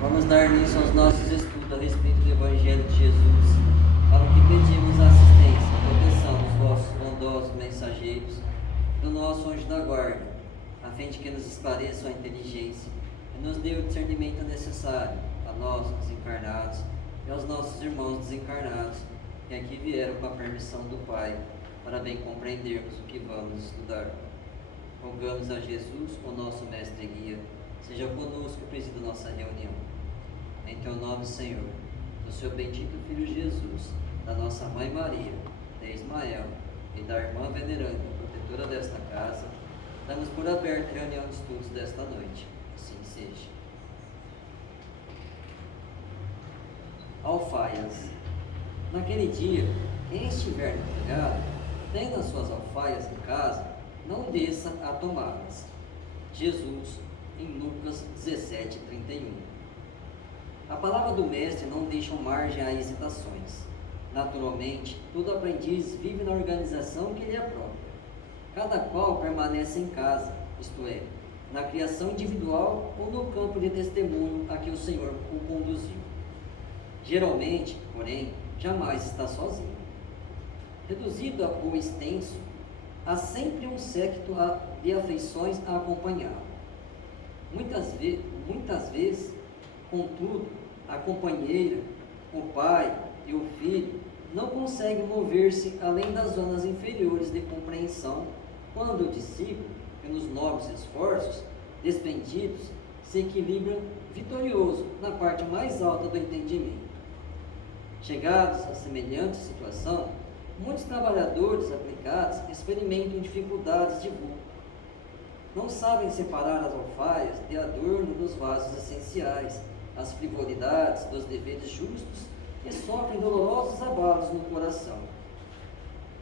Vamos dar início aos nossos estudos a respeito do Evangelho de Jesus, para o que pedimos a assistência e proteção dos vossos bondosos mensageiros, do nosso anjo da guarda, a fim de que nos esclareçam a inteligência e nos dê o discernimento necessário a nós, os encarnados, e aos nossos irmãos desencarnados, que aqui vieram com a permissão do Pai, para bem compreendermos o que vamos estudar. Rogamos a Jesus, o nosso mestre e guia, seja conosco e presida nossa reunião. Em teu nome, Senhor, do seu bendito Filho Jesus, da nossa Mãe Maria, de Ismael e da irmã veneranda, protetora desta casa, damos por aberta a reunião de estudos desta noite. Assim seja. Alfaias. Naquele dia, quem estiver empregado, tendo as suas alfaias em casa, não desça a tomá-las. Jesus, em Lucas 17:31. A palavra do mestre não deixa margem a hesitações. Naturalmente, todo aprendiz vive na organização que lhe é própria. Cada qual permanece em casa, isto é, na criação individual ou no campo de testemunho a que o Senhor o conduziu. Geralmente, porém, jamais está sozinho. Reduzido ou extenso, há sempre um séquito de afeições a acompanhá-lo. Muitas vezes, contudo, a companheira, o pai e o filho não conseguem mover-se além das zonas inferiores de compreensão, quando o discípulo, pelos nobres esforços despendidos, se equilibra vitorioso na parte mais alta do entendimento. Chegados a semelhante situação, muitos trabalhadores aplicados experimentam dificuldades de vulto. Não sabem separar as alfaias de adorno dos vasos essenciais, as frivolidades dos deveres justos, e sofrem dolorosos abalos no coração.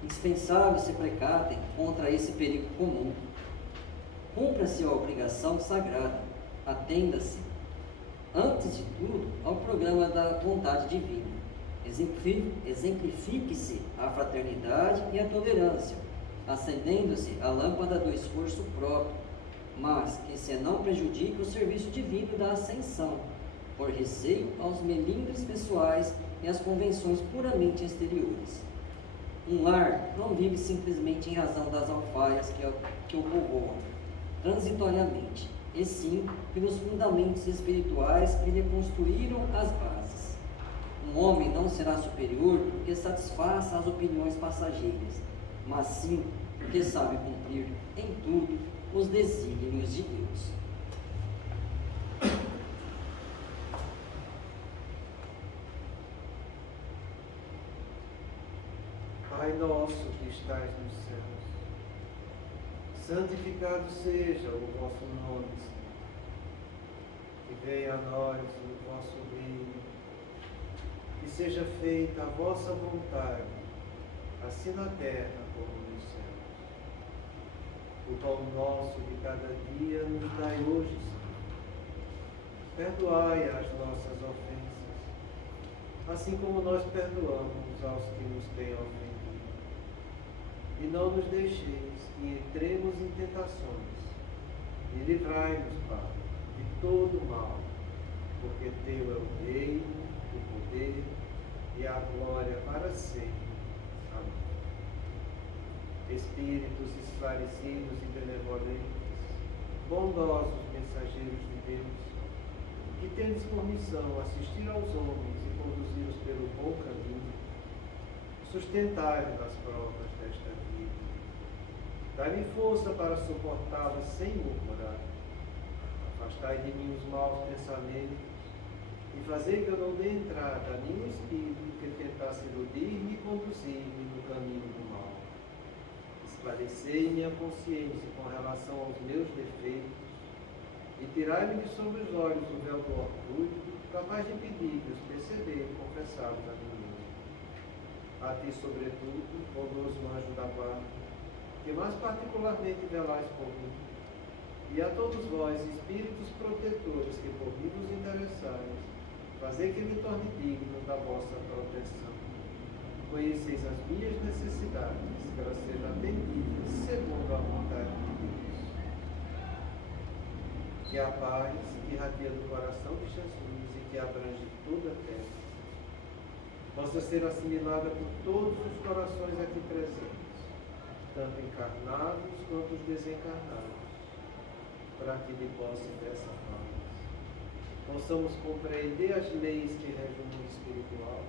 Indispensável se precatem contra esse perigo comum. Cumpra-se a obrigação sagrada, atenda-se, antes de tudo, ao programa da vontade divina. Exemplifique-se a fraternidade e a tolerância, acendendo-se a lâmpada do esforço próprio, mas que se não prejudique o serviço divino da ascensão, por receio aos melindres pessoais e às convenções puramente exteriores. Um lar não vive simplesmente em razão das alfaias que o povoam, transitoriamente, e sim pelos fundamentos espirituais que lhe construíram as bases. Um homem não será superior porque satisfaça as opiniões passageiras, mas sim porque sabe cumprir em tudo os desígnios de Deus. Pai nosso que estais nos céus, santificado seja o vosso nome, Senhor. Que venha a nós o vosso reino, que seja feita a vossa vontade, assim na terra como nos céus. O pão nosso de cada dia nos dai hoje, Senhor. Perdoai as nossas ofensas, assim como nós perdoamos aos que nos têm ofendido. E não nos deixeis que entremos em tentações, e livrai-nos, Pai, de todo mal, porque teu é o reino, o poder e a glória para sempre. Amém. Espíritos esclarecidos e benevolentes, bondosos mensageiros de Deus, que tendes por missão assistir aos homens e conduzi-los pelo bom caminho, sustentai-me nas provas desta vida. Dai-me força para suportá-las sem murmurar. Afastai de mim os maus pensamentos e fazei que eu não dê entrada a nenhum espírito que tentasse iludir-me e conduzir-me no caminho do mal. Esclarecei minha consciência com relação aos meus defeitos e tirai-me de sobre os olhos o véu do orgulho, capaz de impedir-me os perceber e confessá-los a mim mesmo. A ti, sobretudo, bondoso anjo da guarda, que mais particularmente velais por mim, e a todos vós, espíritos protetores que por mim vos interessais, fazei que me torne digno da vossa proteção. Conheceis as minhas necessidades, que elas sejam atendidas segundo a vontade de Deus. que a paz irradia do coração de Jesus e que abrange toda a terra, possa ser assimilada por todos os corações aqui presentes, tanto encarnados quanto os desencarnados, para que lhe possam dessa paz possamos compreender as leis que regem o mundo espiritual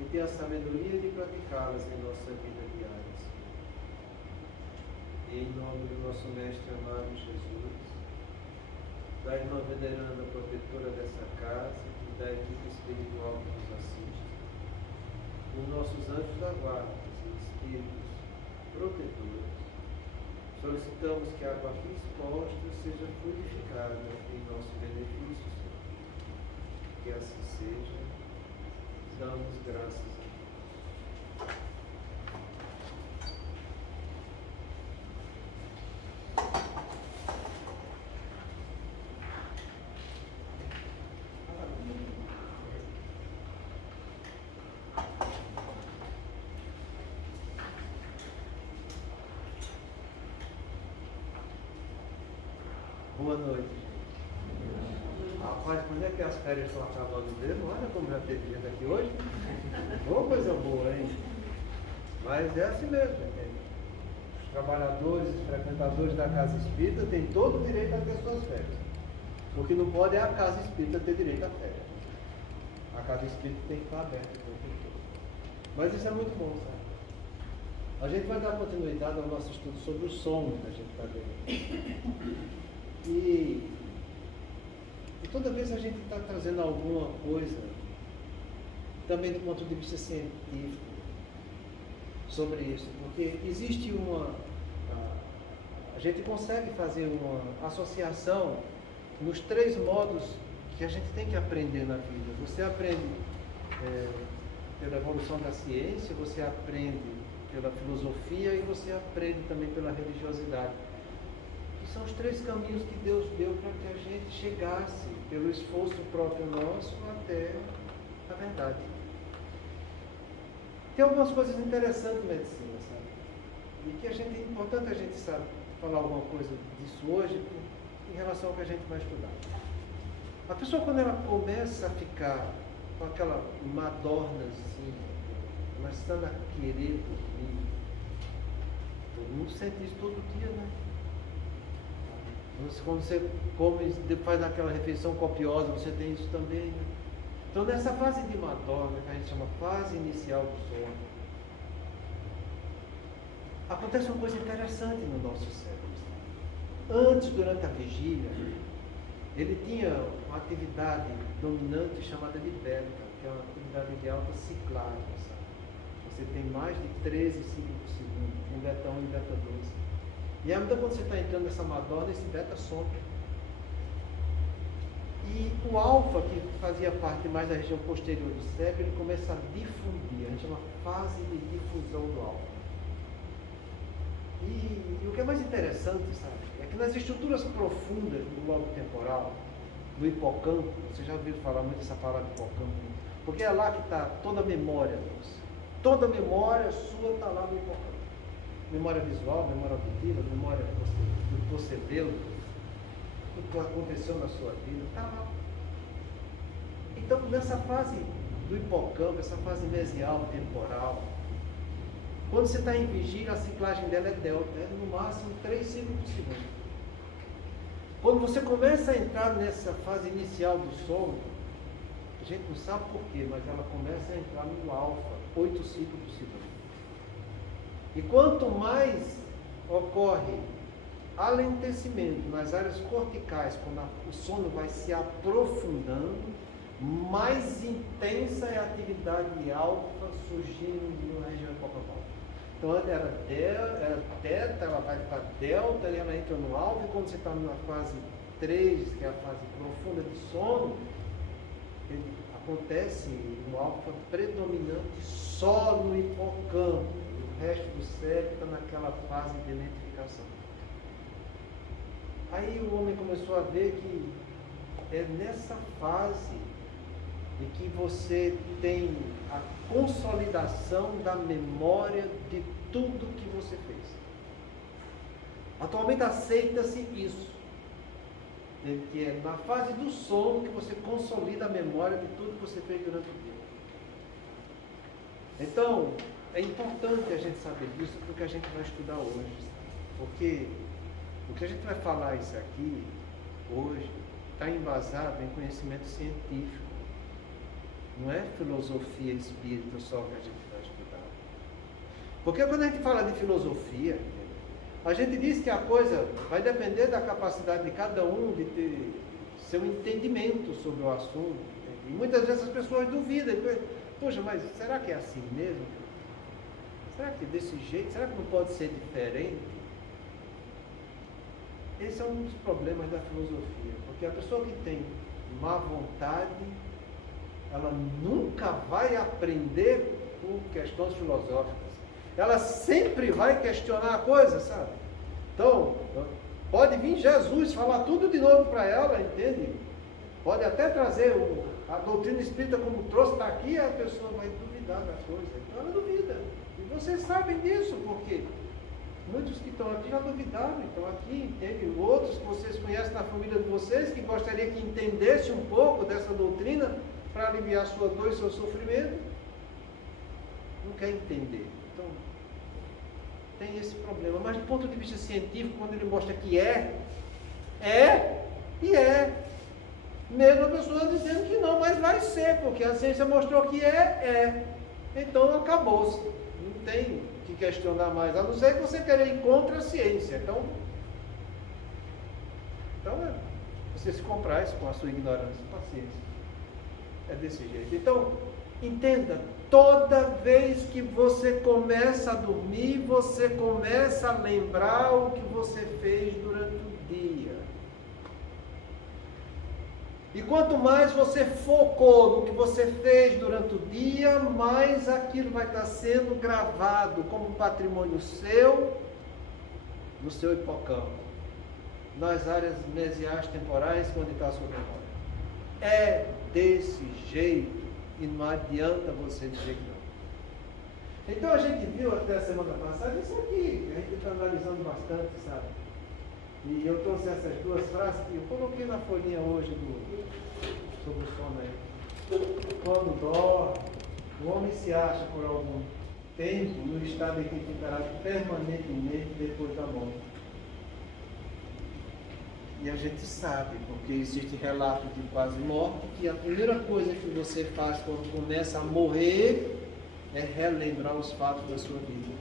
e ter a sabedoria de praticá-las em nossa vida diária. E em nome do nosso Mestre amado Jesus, da irmã veneranda protetora dessa casa e da equipe espiritual que nos assiste, dos nossos anjos da guarda e espíritos protetores, solicitamos que a água aqui exposta seja purificada em nosso benefício, Senhor. Que assim seja, damos graças a Deus. Boa noite. Rapaz, quando é que as férias estão acabando mesmo? Olha como já teve gente aqui hoje. Boa coisa boa, hein? Mas é assim mesmo. Os trabalhadores, os frequentadores da casa espírita têm todo o direito a ter suas férias. O que não pode é a casa espírita ter direito a férias. A casa espírita tem que estar aberta o tempo todo. Mas isso é muito bom, sabe? A gente vai dar continuidade ao nosso estudo sobre o sono que a gente está vendo. E toda vez a gente está trazendo alguma coisa, também do ponto de vista científico, sobre isso, porque existe a gente consegue fazer uma associação nos 3 modos que a gente tem que aprender na vida. Você aprende pela evolução da ciência, você aprende pela filosofia e você aprende também pela religiosidade. São os 3 caminhos que Deus deu para que a gente chegasse, pelo esforço próprio nosso, até a verdade. Tem algumas coisas interessantes na medicina, sabe? E que é importante a gente sabe falar alguma coisa disso hoje em relação ao que a gente vai estudar. A pessoa, quando ela começa a ficar com aquela madornazinha, começando a querer dormir, todo mundo sente isso todo dia, né? Quando você come, faz aquela refeição copiosa, você tem isso também, né? Então, nessa fase de madorna, que a gente chama fase inicial do sono, acontece uma coisa interessante no nosso cérebro. Antes, durante a vigília, ele tinha uma atividade dominante chamada de beta, que é uma atividade de alta ciclagem, sabe? Você tem mais de 13 ciclos por segundo, em beta 1 e beta 2. E à medida que você está entrando nessa madorna, esse beta some. E o alfa, que fazia parte mais da região posterior do cérebro, ele começa a difundir, a gente chama fase de difusão do alfa. E o que é mais interessante, sabe, é que nas estruturas profundas do lobo temporal, do hipocampo, você já ouviu falar muito dessa palavra hipocampo, porque é lá que está toda a memória nossa. Toda a memória sua está lá no hipocampo. Memória visual, memória auditiva, memória do que você deu, do que aconteceu na sua vida, está lá. Então, nessa fase do hipocampo, essa fase mesial, temporal, quando você está em vigília, a ciclagem dela é delta, é no máximo 3 ciclos por segundo. Quando você começa a entrar nessa fase inicial do sono, a gente não sabe porquê, mas ela começa a entrar no alfa, 8 ciclos por segundo. E quanto mais ocorre alentecimento nas áreas corticais, quando o sono vai se aprofundando, mais intensa é a atividade alfa surgindo na região hipocampada. Então era teta, ela vai para delta, e ela entra no alfa, e quando você está na fase 3, que é a fase profunda de sono, acontece no alfa predominante só no hipocampo. O resto do cérebro está naquela fase de identificação. Aí o homem começou a ver que é nessa fase em que você tem a consolidação da memória de tudo que você fez. Atualmente aceita-se isso. Que é na fase do sono que você consolida a memória de tudo que você fez durante o dia. Então, é importante a gente saber disso porque a gente vai estudar hoje. Porque o que a gente vai falar isso aqui, hoje, está embasado em conhecimento científico. Não é filosofia espírita só que a gente vai estudar. Porque quando a gente fala de filosofia, a gente diz que a coisa vai depender da capacidade de cada um de ter seu entendimento sobre o assunto. E muitas vezes as pessoas duvidam. Poxa, mas será que é assim mesmo? Será que é desse jeito? Será que não pode ser diferente? Esse é um dos problemas da filosofia. Porque a pessoa que tem má vontade, ela nunca vai aprender por questões filosóficas. Ela sempre vai questionar a coisa, sabe? Então, pode vir Jesus falar tudo de novo para ela, entende? Pode até trazer a doutrina espírita como trouxe, está aqui, a pessoa vai duvidar das coisas. Então ela duvida. E vocês sabem disso, porque muitos que estão aqui já duvidaram, estão aqui, entende? Outros que vocês conhecem na família de vocês, que gostariam que entendesse um pouco dessa doutrina para aliviar sua dor e seu sofrimento, não quer entender. Então, tem esse problema. Mas do ponto de vista científico, quando ele mostra que é e é. Mesmo a pessoa dizendo que não, mas vai ser, porque a ciência mostrou que é. Então acabou-se. Não tem que questionar mais, a não ser que você queira ir contra a ciência. Então é você se comprar isso com a sua ignorância, paciência. É desse jeito. Então, entenda, toda vez que você começa a dormir, você começa a lembrar o que você fez durante o dia. E quanto mais você focou no que você fez durante o dia, mais aquilo vai estar sendo gravado como patrimônio seu, no seu hipocampo, nas áreas mesiais temporais, onde está a sua memória. É desse jeito e não adianta você dizer que não. Então a gente viu até a semana passada isso aqui, a gente está analisando bastante, sabe? E eu trouxe essas duas frases que eu coloquei na folhinha hoje sobre o sono aí. Quando dorme, o homem se acha por algum tempo no estado em que ficará permanentemente depois da morte. E a gente sabe, porque existe relato de quase morte, que a primeira coisa que você faz quando começa a morrer é relembrar os fatos da sua vida.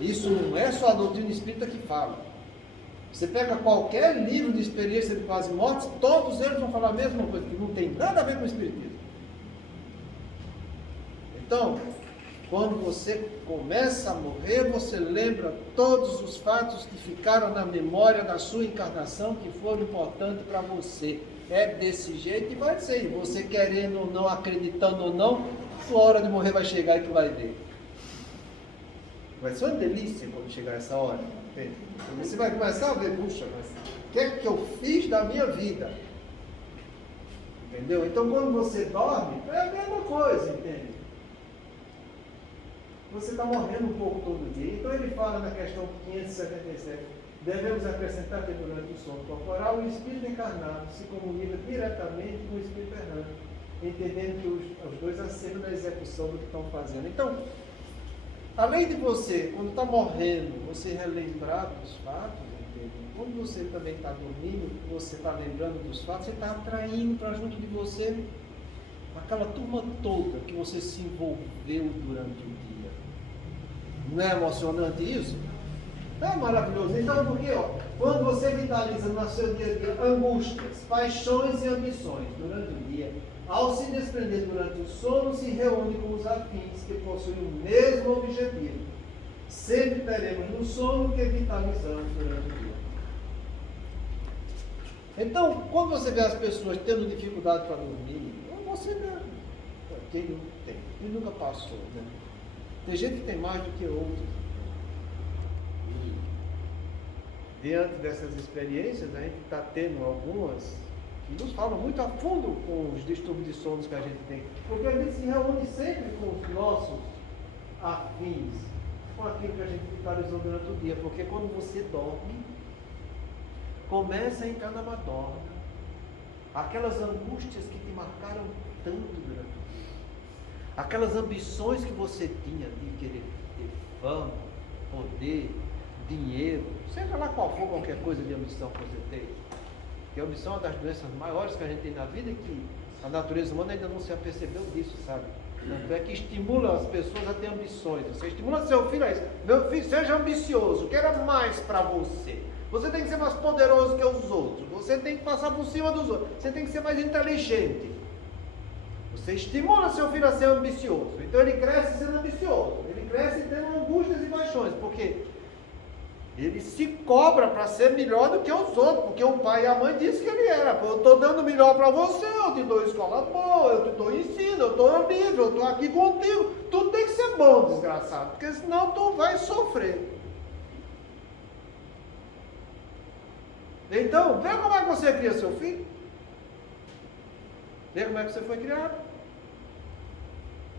Isso não é só a doutrina espírita que fala. Você pega qualquer livro de experiência de quase mortes, todos eles vão falar a mesma coisa, que não tem nada a ver com o espiritismo. Então, quando você começa a morrer, você lembra todos os fatos que ficaram na memória da sua encarnação, que foram importantes para você. É desse jeito e vai ser. Você querendo ou não, acreditando ou não, sua hora de morrer vai chegar e tu vai ver. Vai ser uma delícia quando chegar essa hora. Você vai começar a ver, puxa, mas o que é que eu fiz da minha vida? Entendeu? Então quando você dorme, é a mesma coisa, entende? Você está morrendo um pouco todo dia. Então ele fala na questão 577, devemos acrescentar que durante o sono corporal o espírito encarnado se comunica diretamente com o espírito errante, entendendo que os dois assentam na execução do que estão fazendo. Então, além de você, quando está morrendo, você relembrar dos fatos, entende? Quando você também está dormindo, você está lembrando dos fatos, você está atraindo para junto de você aquela turma toda que você se envolveu durante o dia. Não é emocionante isso? É maravilhoso. Então, porque quando você vitaliza no seu dia a dia angústias, paixões e ambições durante o dia, ao se desprender durante o sono, se reúne com os afins que possuem o mesmo objetivo. Sempre teremos no sono que vitalizamos durante o dia. Então, quando você vê as pessoas tendo dificuldade para dormir, você mesmo. Quem não tem? Quem nunca passou, né? Tem gente que tem mais do que outros. E, diante dessas experiências, a gente está tendo algumas que nos falam muito a fundo com os distúrbios de sono que a gente tem. Porque a gente se reúne sempre com os nossos afins, com aquilo que a gente vitalizou durante o dia. Porque quando você dorme, Começa a entrar na Madonna. Aquelas angústias que te marcaram tanto durante o dia. Aquelas ambições que você tinha de querer ter fama, poder, dinheiro, seja lá qual for qualquer coisa de ambição que você tem. Porque a ambição é uma das doenças maiores que a gente tem na vida e que a natureza humana ainda não se apercebeu disso, sabe? Tanto é que estimula as pessoas a ter ambições. Você estimula seu filho a isso. Meu filho, seja ambicioso, queira mais para você. Você tem que ser mais poderoso que os outros. Você tem que passar por cima dos outros. Você tem que ser mais inteligente. Você estimula seu filho a ser ambicioso. Então ele cresce sendo ambicioso. Ele cresce tendo angústias e paixões. Porque ele se cobra para ser melhor do que os outros. Porque o pai e a mãe disseram que ele era. Eu estou dando melhor para você. Eu te dou escola boa. Eu te dou ensino. Eu estou livre. Eu estou aqui contigo. Tudo tem que ser bom, desgraçado. Porque senão tu vai sofrer. Então, vê como é que você cria seu filho. Vê como é que você foi criado.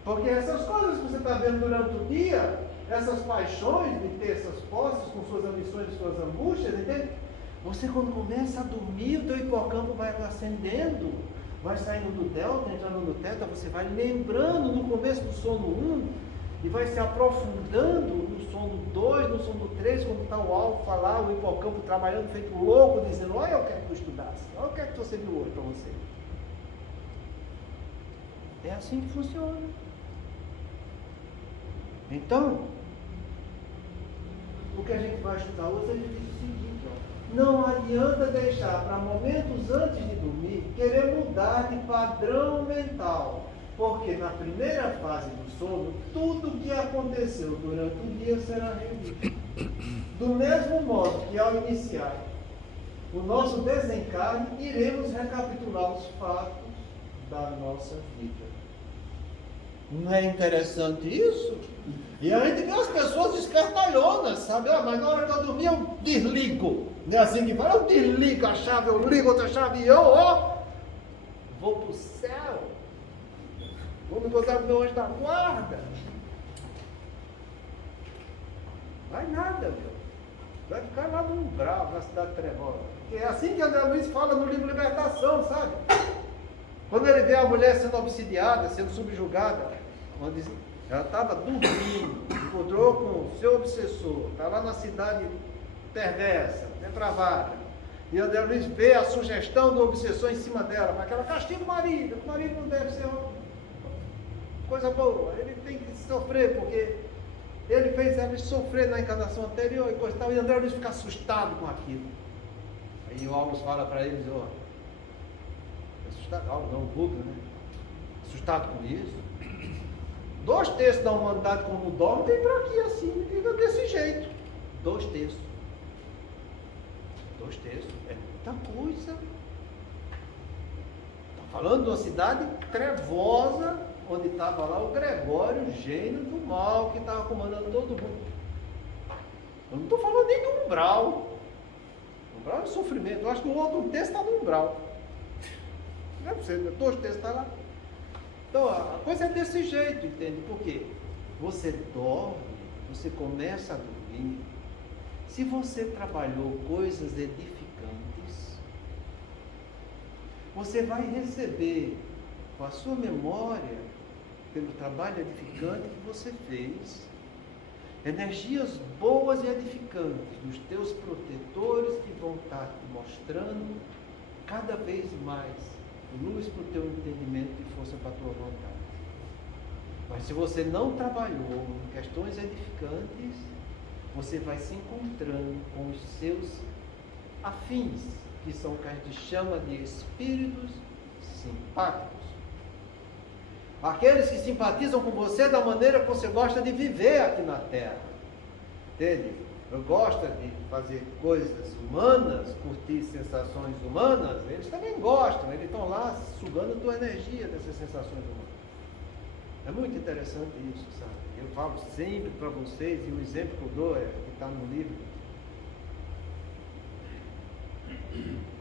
Porque essas coisas que você está vendo durante o dia, essas paixões de ter essas posses com suas ambições e suas angústias, entende? Você quando começa a dormir, o teu hipocampo vai acendendo, vai saindo do delta, entrando no teta, você vai lembrando no começo do sono 1, e vai se aprofundando no sono 2, no sono 3, quando está o alfa lá, o hipocampo trabalhando feito louco, dizendo, olha, eu quero que tu estudasse, olha o que é que você viu hoje para você. É assim que funciona. Então, o que a gente vai estudar hoje, a gente diz o seguinte, ó, não adianta deixar para momentos antes de dormir, querer mudar de padrão mental. Porque na primeira fase do sono, tudo que aconteceu durante o dia será revisto. Do mesmo modo que ao iniciar o nosso desencarne, iremos recapitular os fatos da nossa vida. Não é interessante isso? E a gente vê as pessoas espertalhonas, sabe? Ah, mas na hora que eu dormir eu desligo. Não é assim que fala? Eu desligo a chave, eu ligo outra chave e eu, ó, vou para o céu. Vou me encontrar com o meu anjo da guarda. Vai nada, meu. Vai ficar lá no umbral, na cidade trevosa. Porque é assim que André Luiz fala no livro Libertação, sabe? Quando ele vê a mulher sendo obsidiada, sendo subjugada, onde ela estava dormindo, encontrou com o seu obsessor, está lá na cidade perversa, depravada. E André Luiz vê a sugestão do obsessor em cima dela, mas aquela castiga o marido não deve ser uma coisa boa, ele tem que sofrer, porque ele fez ela sofrer na encarnação anterior e coisa e tal, e André Luiz fica assustado com aquilo. Aí o Alves fala para eles, ó, assustado, Alves não, o Buda, né? Assustado com isso. 2/3 da humanidade quando dorme vem para aqui assim, fica desse jeito. 2/3. 2/3 é muita coisa. Está falando de uma cidade trevosa, onde estava lá o Gregório, o gênio do mal, que estava comandando todo mundo. Eu não estou falando nem do umbral. O umbral é sofrimento. Eu acho que o outro texto está no umbral. Não é possível, 2/3 está lá. Então a coisa é desse jeito, entende? Porque você dorme, você começa a dormir. Se você trabalhou coisas edificantes, você vai receber com a sua memória, pelo trabalho edificante que você fez, energias boas e edificantes dos teus protetores que vão estar te mostrando cada vez mais luz para o teu entendimento e força para a tua vontade. Mas se você não trabalhou em questões edificantes, você vai se encontrando com os seus afins, que são o que a gente chama de espíritos simpáticos. Aqueles que simpatizam com você da maneira que você gosta de viver aqui na Terra. Entende? Eu gosto de fazer coisas humanas, curtir sensações humanas, eles também gostam, eles estão lá sugando a tua energia dessas sensações humanas. É muito interessante isso, sabe? Eu falo sempre para vocês, e o exemplo que eu dou que está no livro.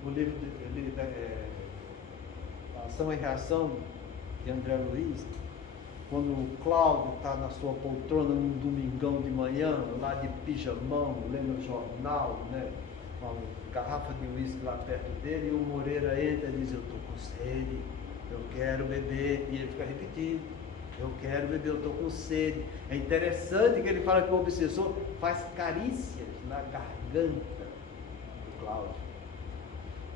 O livro Ação e Reação de André Luiz, quando o Cláudio está na sua poltrona num domingão de manhã, lá de pijamão, lendo o jornal, né? uma garrafa de uísque lá perto dele, e o Moreira entra e diz, eu estou com sede, eu quero beber, e ele fica repetindo, eu quero beber, eu estou com sede. É interessante que ele fala que o obsessor faz carícias na garganta do Cláudio.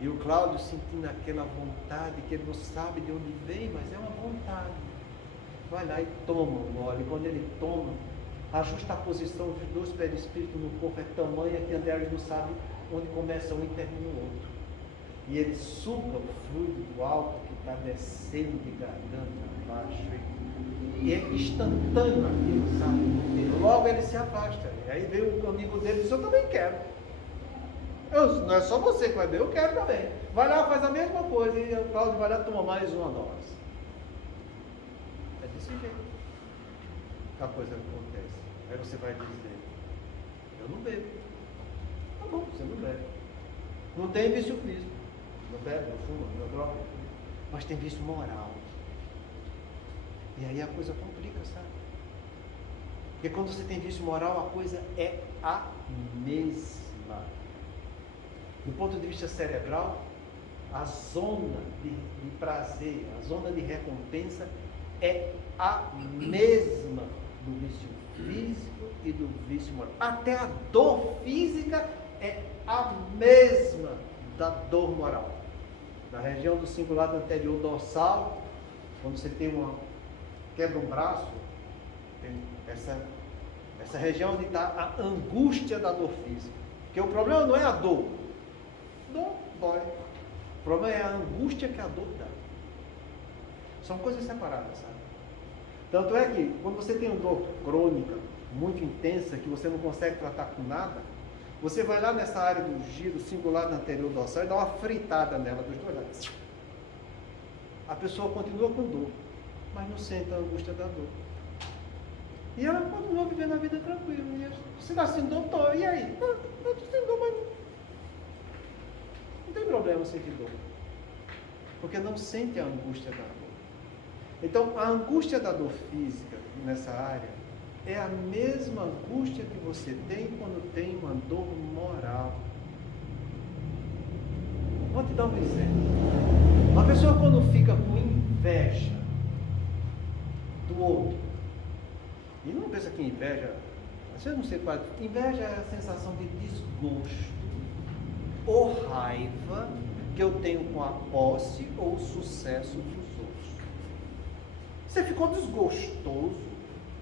E o Cláudio sentindo aquela vontade, que ele não sabe de onde vem, mas é uma vontade. Vai lá e toma um gole. Quando ele toma, a justaposição dos dois perispíritos no corpo é tamanha que André não sabe onde começa um e termina o outro. E ele suga o fluido do alto que está descendo de garganta abaixo. E é instantâneo aquilo, sabe? E logo ele se afasta. E aí veio o amigo dele e disse, eu também quero. Não é só você que vai beber, eu quero também. Vai lá, faz a mesma coisa. E o Cláudio vai lá e toma mais uma dose. É desse jeito que a coisa acontece. Aí você vai dizer, eu não bebo. Tá bom, você não bebe. Não tem vício físico. Não bebe, não fuma, não droga. Mas tem vício moral. E aí a coisa complica, sabe? Porque quando você tem vício moral, a coisa é a mesma. Do ponto de vista cerebral, a zona de prazer, a zona de recompensa é a mesma do vício físico e do vício moral. Até a dor física é a mesma da dor moral. Na região do cingulado anterior dorsal, quando você tem quebra um braço, tem essa região onde está a angústia da dor física. Porque o problema não é a dor. Dor dói. O problema é a angústia que a dor dá. São coisas separadas, sabe? Tanto é que quando você tem uma dor crônica, muito intensa, que você não consegue tratar com nada, você vai lá nessa área do giro cingulado anterior dorsal e dá uma fritada nela dos dois lados. A pessoa continua com dor, mas não sente a angústia da dor. E ela continua vivendo a vida tranquila. E você está sentindo dor, e aí? Não estou sentindo dor, mas não tem problema sentir dor. Porque não sente a angústia da dor. Então, a angústia da dor física nessa área é a mesma angústia que você tem quando tem uma dor moral. Vou te dar um exemplo. Uma pessoa quando fica com inveja do outro, e não pensa que inveja, você não sei qual, inveja é a sensação de desgosto ou raiva que eu tenho com a posse ou o sucesso dos outros. Você ficou desgostoso,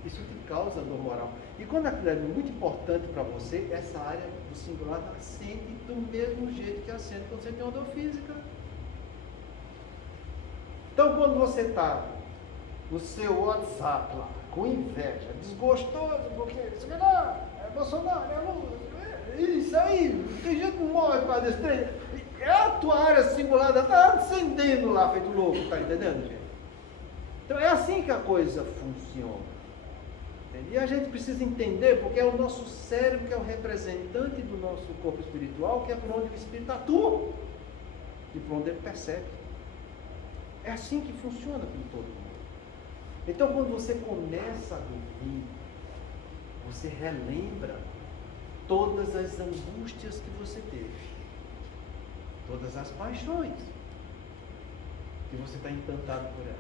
isso te causa dor moral. E quando aquilo é muito importante para você, essa área do singular sente do mesmo jeito que sente quando você tem uma dor física. Então, quando você está no seu WhatsApp lá, com inveja, desgostoso, porque é Bolsonaro, é Lula, isso aí, tem gente que morre para desse trem, a tua área singulada está acendendo lá, feito louco, está entendendo, gente? Então, é assim que a coisa funciona. Entende? E a gente precisa entender, porque é o nosso cérebro que é o representante do nosso corpo espiritual, que é por onde o espírito atua e por onde ele percebe. É assim que funciona com todo mundo. Então, quando você começa a dormir, você relembra todas as angústias que você teve, todas as paixões que você está encantado por elas.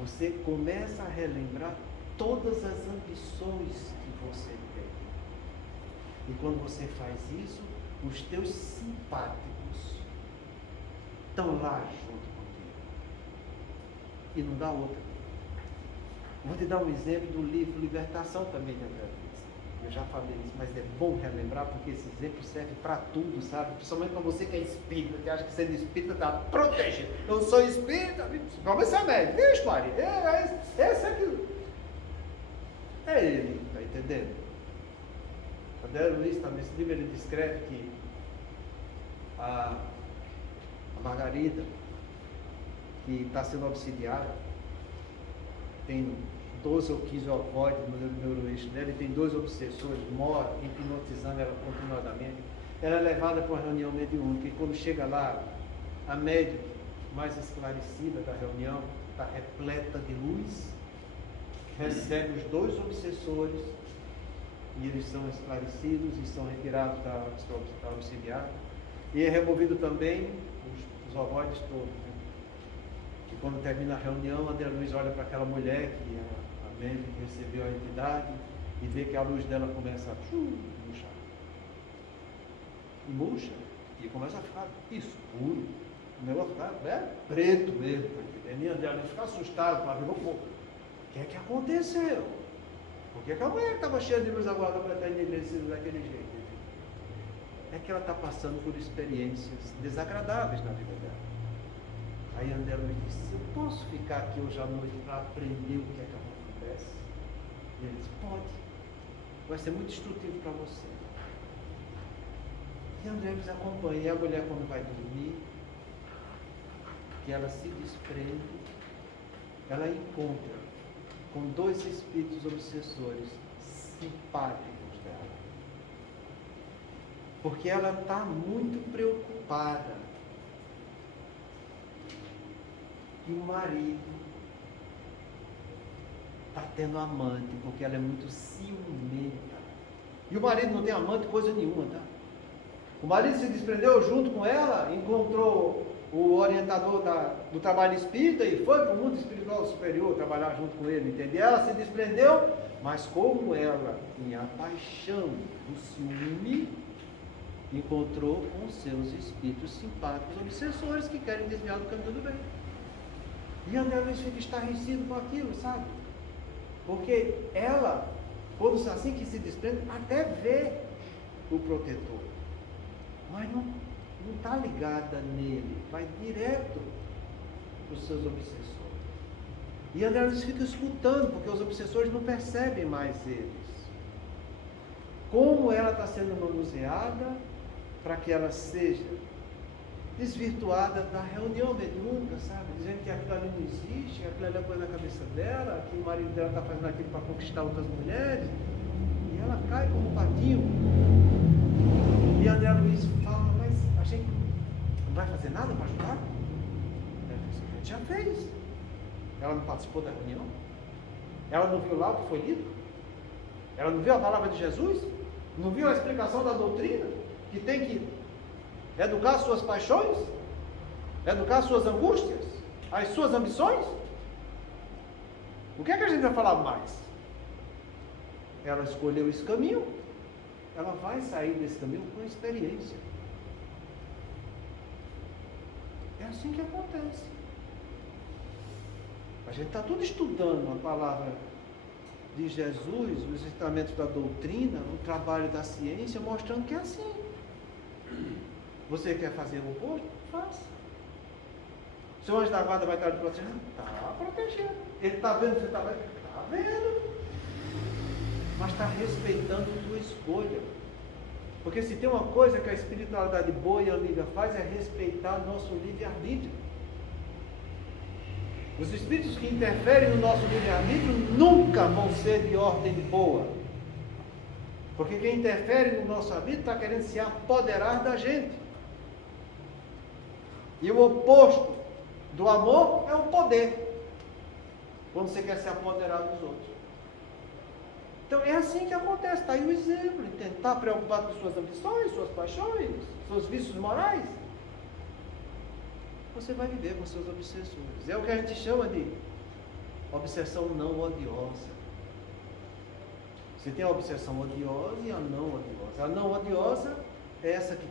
Você começa a relembrar todas as ambições que você tem. E quando você faz isso, os teus simpáticos estão lá junto contigo. E não dá outra. Vou te dar um exemplo do livro Libertação também de André Luiz. Eu já falei isso, mas é bom relembrar porque esse exemplo serve para tudo, sabe? Principalmente para você que é espírita, que acha que sendo espírita está protegido. Eu sou espírita, vamos ser médico. Vixe, Maria, esse aqui. É ele, está entendendo? André Luiz, nesse livro, ele descreve que a Margarida, que está sendo obsidiada, tem 12 ou 15 ovoides no neuroeixo dela, e tem 2 obsessores, mora hipnotizando ela continuadamente. Ela é levada para uma reunião mediúnica, e quando chega lá, a médium mais esclarecida da reunião está repleta de luz, recebe os 2 obsessores e eles são esclarecidos e são retirados da auxiliar. E é removido também os ovoides todos. Né? E quando termina a reunião, André Luiz olha para aquela mulher, que é a médica que recebeu a entidade, e vê que a luz dela começa a murchar. E murcha, e começa a ficar escuro. O negócio fica preto mesmo. E André Luiz fica assustado para ver o que é que aconteceu. Por que a mulher estava cheia de luz agora para estar enegrecida daquele jeito? É que ela está passando por experiências desagradáveis na vida dela. Aí André Luiz disse: eu posso ficar aqui hoje à noite para aprender o que é que acontece? E ele disse: pode. Vai ser muito instrutivo para você. E André Luiz acompanha. E a mulher, quando vai dormir, que ela se desprende, ela encontra com 2 espíritos obsessores simpáticos dela. Porque ela está muito preocupada que o marido está tendo amante, porque ela é muito ciumenta. E o marido não tem amante coisa nenhuma, tá? O marido se desprendeu junto com ela, encontrou o orientador do trabalho espírita e foi para o mundo espiritual superior trabalhar junto com ele, entende? Ela se desprendeu, mas como ela tinha a paixão do ciúme, encontrou com seus espíritos simpáticos obsessores que querem desviar do caminho do bem. E André Luiz fica estarrecido com aquilo, sabe? Porque ela, quando assim que se desprende, até vê o protetor, mas não está ligada nele, vai direto para os seus obsessores. E André Luiz fica escutando, porque os obsessores não percebem mais eles. Como ela está sendo manuseada para que ela seja desvirtuada da reunião mediúnica, sabe? Dizendo que aquilo ali não existe, que aquilo ali é coisa na cabeça dela, que o marido dela está fazendo aquilo para conquistar outras mulheres. E ela cai como um patinho. E André Luiz fala: mas a gente não vai fazer nada para ajudar? A gente já fez. Ela não participou da reunião? Ela não viu lá o que foi lido? Ela não viu a palavra de Jesus? Não viu a explicação da doutrina? Que tem que educar as suas paixões? Educar as suas angústias? As suas ambições? O que é que a gente vai falar mais? Ela escolheu esse caminho. Ela vai sair desse caminho com experiência. É assim que acontece. A gente está tudo estudando a palavra de Jesus, os ensinamentos da doutrina, o trabalho da ciência, mostrando que é assim. Você quer fazer o oposto? Faça. O seu anjo da guarda vai estar lhe protegendo? Está protegendo. Ele está vendo que você está vendo? Está vendo. Mas está respeitando a tua escolha. Porque se tem uma coisa que a espiritualidade boa e amiga faz, é respeitar nosso livre-arbítrio. Os espíritos que interferem no nosso livre-arbítrio nunca vão ser de ordem boa. Porque quem interfere no nosso arbítrio está querendo se apoderar da gente. E o oposto do amor é o poder. Quando você quer se apoderar dos outros. Então é assim que acontece, está aí o exemplo, entende? Está preocupado com suas ambições, suas paixões, seus vícios morais. Você vai viver com seus obsessores. É o que a gente chama de obsessão não odiosa. Você tem a obsessão odiosa e a não odiosa. A não odiosa é essa que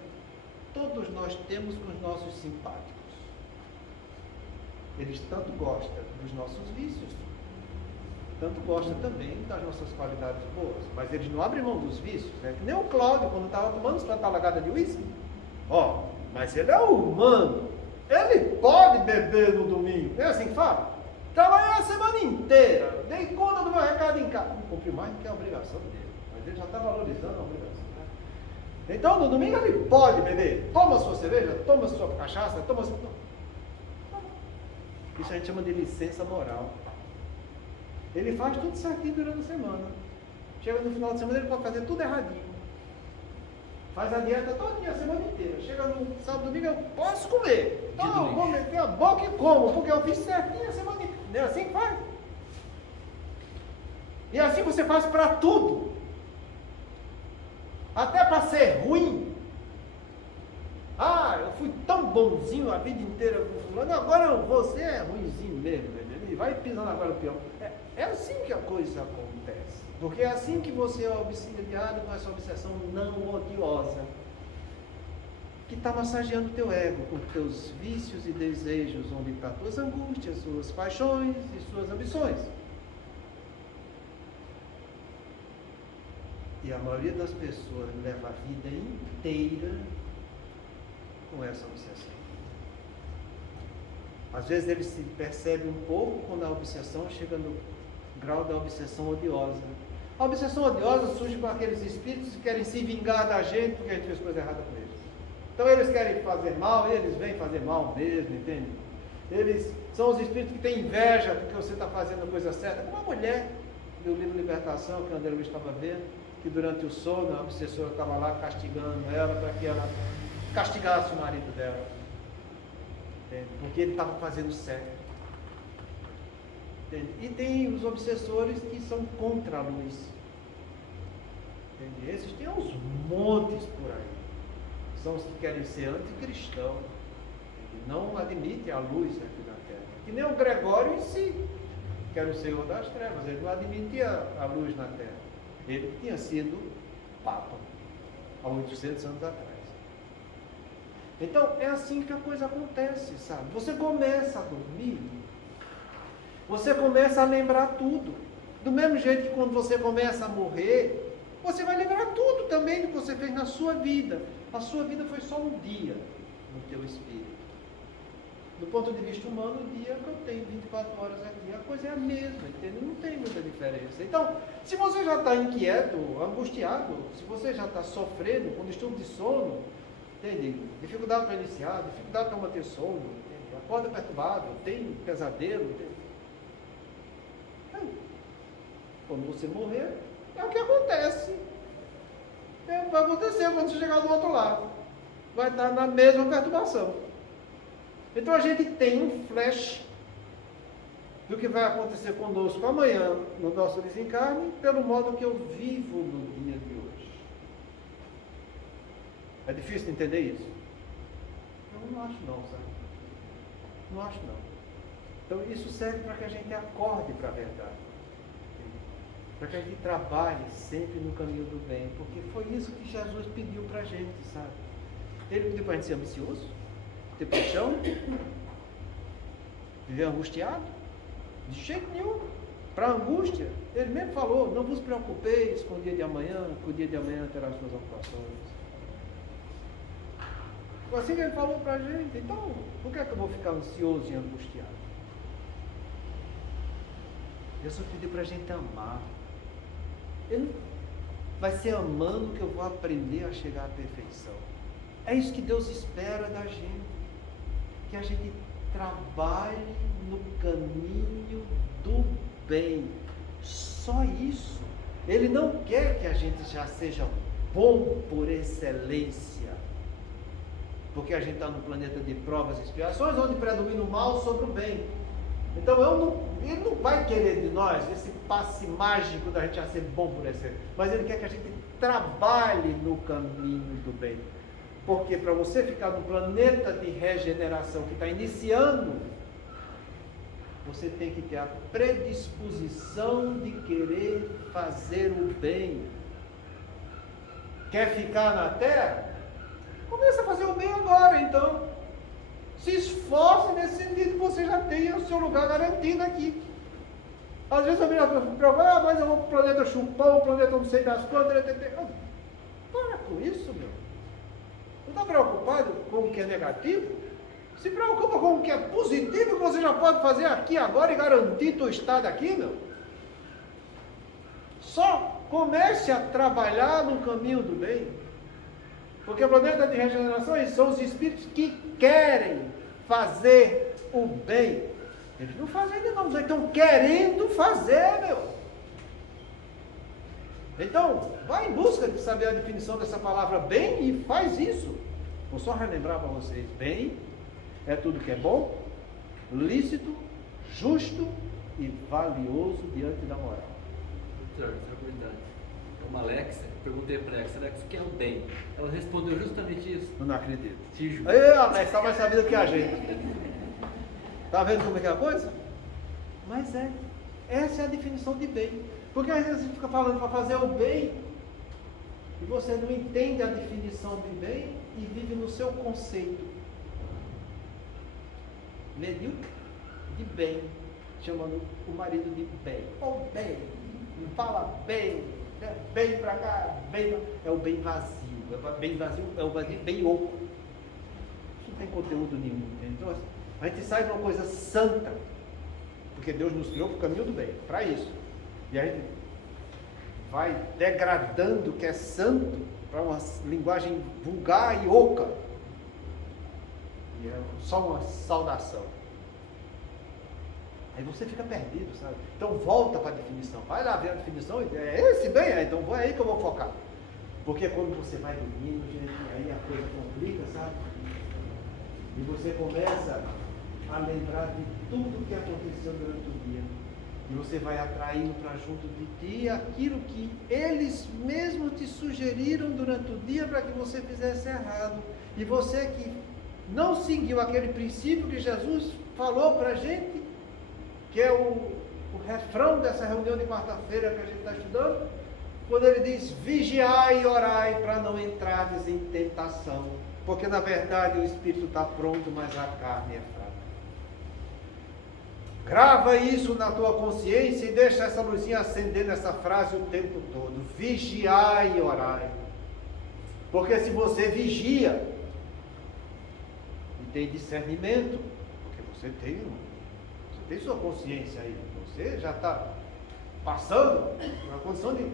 todos nós temos com os nossos simpáticos. Eles tanto gostam dos nossos vícios, tanto gosta também das nossas qualidades boas, mas eles não abrem mão dos vícios, né? Que nem o Cláudio, quando estava tomando tanta lagada de uísque. Mas ele é humano, ele pode beber no domingo, é assim que fala? Trabalhei a semana inteira, dei conta do meu recado em casa, não cumpri mais do que a obrigação dele, mas ele já está valorizando a obrigação, né? Então no domingo ele pode beber, toma sua cerveja, toma sua cachaça, toma sua... Isso a gente chama de licença moral. Ele faz tudo certinho durante a semana. Chega no final de semana, ele pode fazer tudo erradinho. Faz a dieta todinha a semana inteira. Chega no sábado, domingo, eu posso comer. Então, vou meter a boca e como, porque eu fiz certinho a semana inteira. Não é assim que faz? E assim você faz para tudo. Até para ser ruim. Ah, eu fui tão bonzinho a vida inteira com fulano, agora você é ruimzinho mesmo, e vai pisando agora no pior. É assim que a coisa acontece. Porque é assim que você é obsidiado com essa obsessão não odiosa, que está massageando o teu ego com teus vícios e desejos, onde estão tuas angústias, suas paixões e suas ambições. E a maioria das pessoas leva a vida inteira com essa obsessão. Às vezes ele se percebe um pouco quando a obsessão chega no grau da obsessão odiosa. A obsessão odiosa surge com aqueles espíritos que querem se vingar da gente porque a gente fez coisa errada com eles. Então eles querem fazer mal, eles vêm fazer mal mesmo, entende? Eles são os espíritos que têm inveja porque você está fazendo a coisa certa. Como a mulher do livro Libertação, que o André Luiz estava vendo, que durante o sono a obsessora estava lá castigando ela para que ela castigasse o marido dela. Entende? Porque ele estava fazendo certo. Entende? E tem os obsessores que são contra a luz. Entende? Esses tem uns montes por aí. São os que querem ser anticristãos. Não admitem a luz aqui na Terra. Que nem o Gregório em si, que era o Senhor das Trevas. Ele não admitia a luz na Terra. Ele tinha sido Papa há 800 anos atrás. Então, é assim que a coisa acontece, sabe? Você começa a dormir, você começa a lembrar tudo. Do mesmo jeito que quando você começa a morrer, você vai lembrar tudo também do que você fez na sua vida. A sua vida foi só um dia no teu espírito. Do ponto de vista humano, o dia que eu tenho 24 horas aqui, a coisa é a mesma, entende? Não tem muita diferença. Então, se você já está inquieto, angustiado, se você já está sofrendo com distúrbio de sono, entende? Dificuldade para iniciar, dificuldade para manter sono, entende? Acorda perturbado, tem pesadelo, entende? Quando você morrer, é o que acontece. Vai acontecer quando você chegar do outro lado. Vai estar na mesma perturbação. Então a gente tem um flash do que vai acontecer conosco amanhã no nosso desencarne, pelo modo que eu vivo no dia de hoje. É difícil de entender isso? Eu não acho não, sabe? Não acho não. Então isso serve para que a gente acorde para a verdade. Para que a gente trabalhe sempre no caminho do bem. Porque foi isso que Jesus pediu para a gente, sabe? Ele pediu para a gente ser ambicioso, ter paixão, viver angustiado? De jeito nenhum. Para a angústia, ele mesmo falou, não vos preocupeis com o dia de amanhã, que o dia de amanhã terá as suas ocupações. Assim que ele falou para a gente, então, por que é que eu vou ficar ansioso e angustiado? Jesus pediu para a gente amar. Ele vai ser amando que eu vou aprender a chegar à perfeição. É isso que Deus espera da gente. Que a gente trabalhe no caminho do bem. Só isso. Ele não quer que a gente já seja bom por excelência. Porque a gente está no planeta de provas e expiações, onde predomina o mal sobre o bem. Então ele não vai querer de nós esse passe mágico da gente já ser bom por excelência. Mas ele quer que a gente trabalhe no caminho do bem. Porque para você ficar no planeta de regeneração que está iniciando, você tem que ter a predisposição de querer fazer o bem. Quer ficar na Terra? Começa a fazer o bem agora, então. Se esforce nesse sentido que você já tenha o seu lugar garantido aqui. Às vezes a menina me preocupa, mas eu vou para o planeta chupão, o planeta não sei das quantas. Para com isso, meu. Não está preocupado com o que é negativo? Se preocupa com o que é positivo, que você já pode fazer aqui agora e garantir teu estado aqui, meu. Só comece a trabalhar no caminho do bem. Porque o planeta de regeneração são os espíritos que querem fazer o bem. Eles não fazem ainda não, eles estão querendo fazer, meu. Então, vai em busca de saber a definição dessa palavra bem e faz isso. Vou só relembrar para vocês. Bem é tudo que é bom, lícito, justo e valioso diante da moral. Tranquilidade. uma Alexa, perguntei para ela, Alexa, o que é o bem? Ela respondeu justamente isso. Eu não acredito. Te juro. Ei, Alex, tá mais sabido que a gente. Tá vendo como é que é a coisa? Mas essa é a definição de bem. Porque às vezes você fica falando para fazer o bem e você não entende a definição de bem e vive no seu conceito medíocre de bem, chamando o marido de bem. Oh, bem, fala bem, né? Bem pra cá, bem. É o bem vazio. Bem vazio é o bem oco. Isso não tem conteúdo nenhum. Então, a gente sai de uma coisa santa, porque Deus nos criou para o caminho do bem, para isso. E a gente vai degradando o que é santo para uma linguagem vulgar e oca. E é só uma saudação. Aí você fica perdido, sabe? Então volta para a definição. Vai lá ver a definição. É esse bem? Então é aí que eu vou focar. Porque quando você vai dormindo, gente, aí a coisa complica, sabe? E você começa a lembrar de tudo que aconteceu durante o dia. E você vai atraindo para junto de ti aquilo que eles mesmos te sugeriram durante o dia para que você fizesse errado. E você que não seguiu aquele princípio que Jesus falou para a gente, que é o refrão dessa reunião de quarta-feira que a gente está estudando, quando ele diz, vigiai e orai para não entrardes em tentação, porque na verdade o espírito está pronto, mas a carne é fraca. Grava isso na tua consciência e deixa essa luzinha acender nessa frase o tempo todo, vigiai e orai, porque se você vigia e tem discernimento, porque você tem sua consciência aí, você já está passando na condição de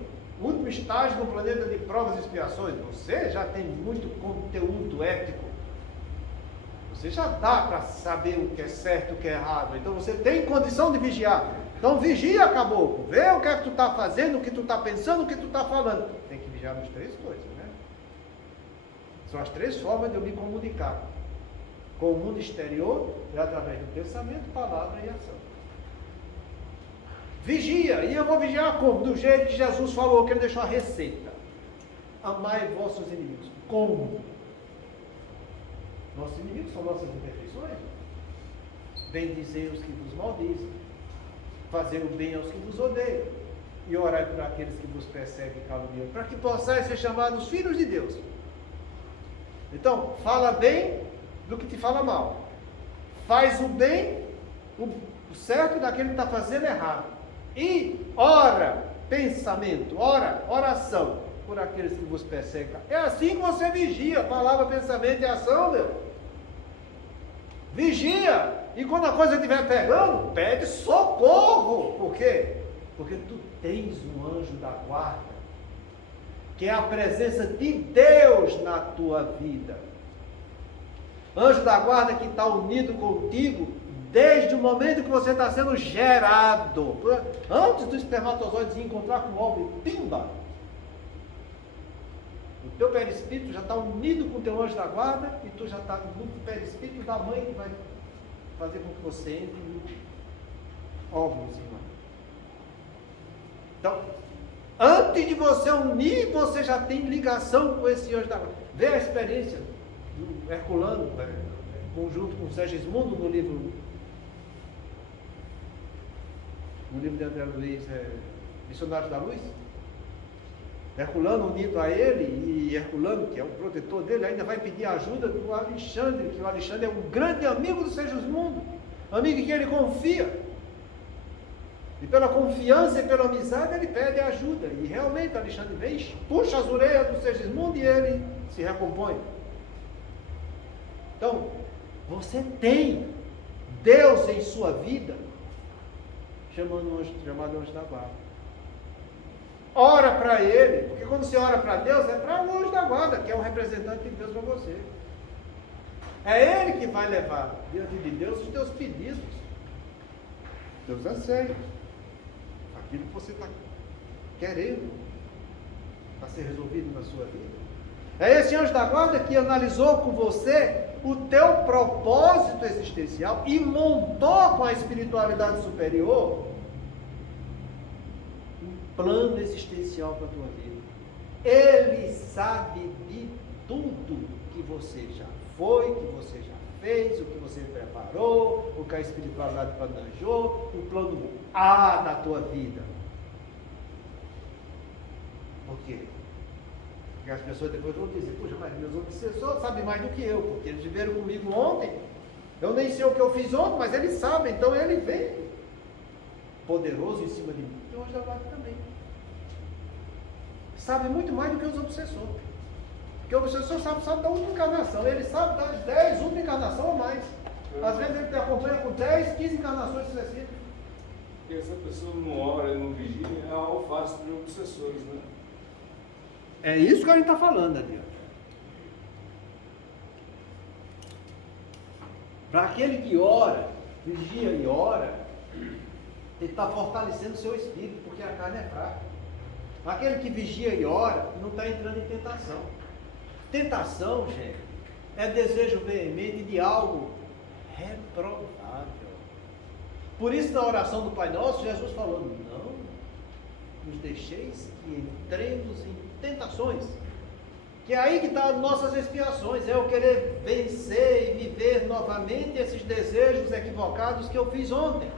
último estágio no planeta de provas e expiações, você já tem muito conteúdo ético, você já dá para saber o que é certo e o que é errado, então você tem condição de vigiar. Então vigia, caboclo, vê o que é que tu está fazendo, o que tu está pensando, o que tu está falando. Tem que vigiar nas três coisas, né? São as três formas de eu me comunicar com o mundo exterior, é através do pensamento, palavra e ação. Vigia, e eu vou vigiar como? Do jeito que Jesus falou, que ele deixou a receita. Amai vossos inimigos. Como? Nossos inimigos são nossas imperfeições. Bendizei os que vos maldizem, fazer o bem aos que vos odeiam, e orai por aqueles que vos perseguem e caluniam, para que possais ser chamados filhos de Deus. Então, fala bem do que te fala mal. Faz o bem, o certo daquele que está fazendo errado. E ora, pensamento, oração por aqueles que vos perseguem. É assim que você vigia, palavra, pensamento e ação, meu. Vigia. E quando a coisa estiver pegando, pede socorro. Por quê? Porque tu tens um anjo da guarda, que é a presença de Deus na tua vida. Anjo da guarda que está unido contigo desde o momento que você está sendo gerado. Antes do espermatozoide encontrar com o óvulo, pimba! O teu perispírito já está unido com o teu anjo da guarda e tu já está no perispírito da mãe que vai fazer com que você entre no óvulo, irmão. Então, antes de você unir, você já tem ligação com esse anjo da guarda. Vê a experiência do Herculano, conjunto com Segismundo, no livro de André Luiz, Missionários da Luz. Herculano unido a ele, e Herculano, que é o protetor dele, ainda vai pedir ajuda do Alexandre, que o Alexandre é um grande amigo do Segismundo, amigo em quem ele confia. E pela confiança e pela amizade ele pede ajuda. E realmente Alexandre vem, puxa as orelhas do Segismundo e ele se recompõe. Então, você tem Deus em sua vida, chamado anjo da guarda. Ora para ele, porque quando você ora para Deus, é para o anjo da guarda, que é o representante de Deus para você. É ele que vai levar diante de Deus os teus pedidos, teus anseios, aquilo que você está querendo para ser resolvido na sua vida. É esse anjo da guarda que analisou com você o teu propósito existencial e montou com a espiritualidade superior um plano existencial para a tua vida. Ele sabe de tudo que você já foi, que você já fez, o que você preparou, o que a espiritualidade planejou, o plano A da tua vida. Por quê? Porque as pessoas depois vão dizer, puxa, mas meus obsessores sabem mais do que eu, porque eles viveram comigo ontem. Eu nem sei o que eu fiz ontem, mas eles sabem, então ele vem poderoso em cima de mim. E o anjo da guarda também. Sabe muito mais do que os obsessores. Porque o obsessor sabe da última encarnação, ele sabe das 10 últimas encarnações ou mais. Às vezes ele te acompanha com 10, 15 encarnações sucessivas. Porque essa pessoa não ora e não vigia, é a alface dos obsessores, né? É isso que a gente está falando, Daniel. Para aquele que ora, vigia e ora, ele está fortalecendo o seu espírito, porque a carne é fraca. Aquele que vigia e ora, não está entrando em tentação. Tentação, gente, é desejo veemente de algo reprovável. Por isso, na oração do Pai Nosso, Jesus falou, não nos deixeis que entremos em tentações. Que é aí que estão as nossas expiações, é eu querer vencer e viver novamente esses desejos equivocados que eu fiz ontem.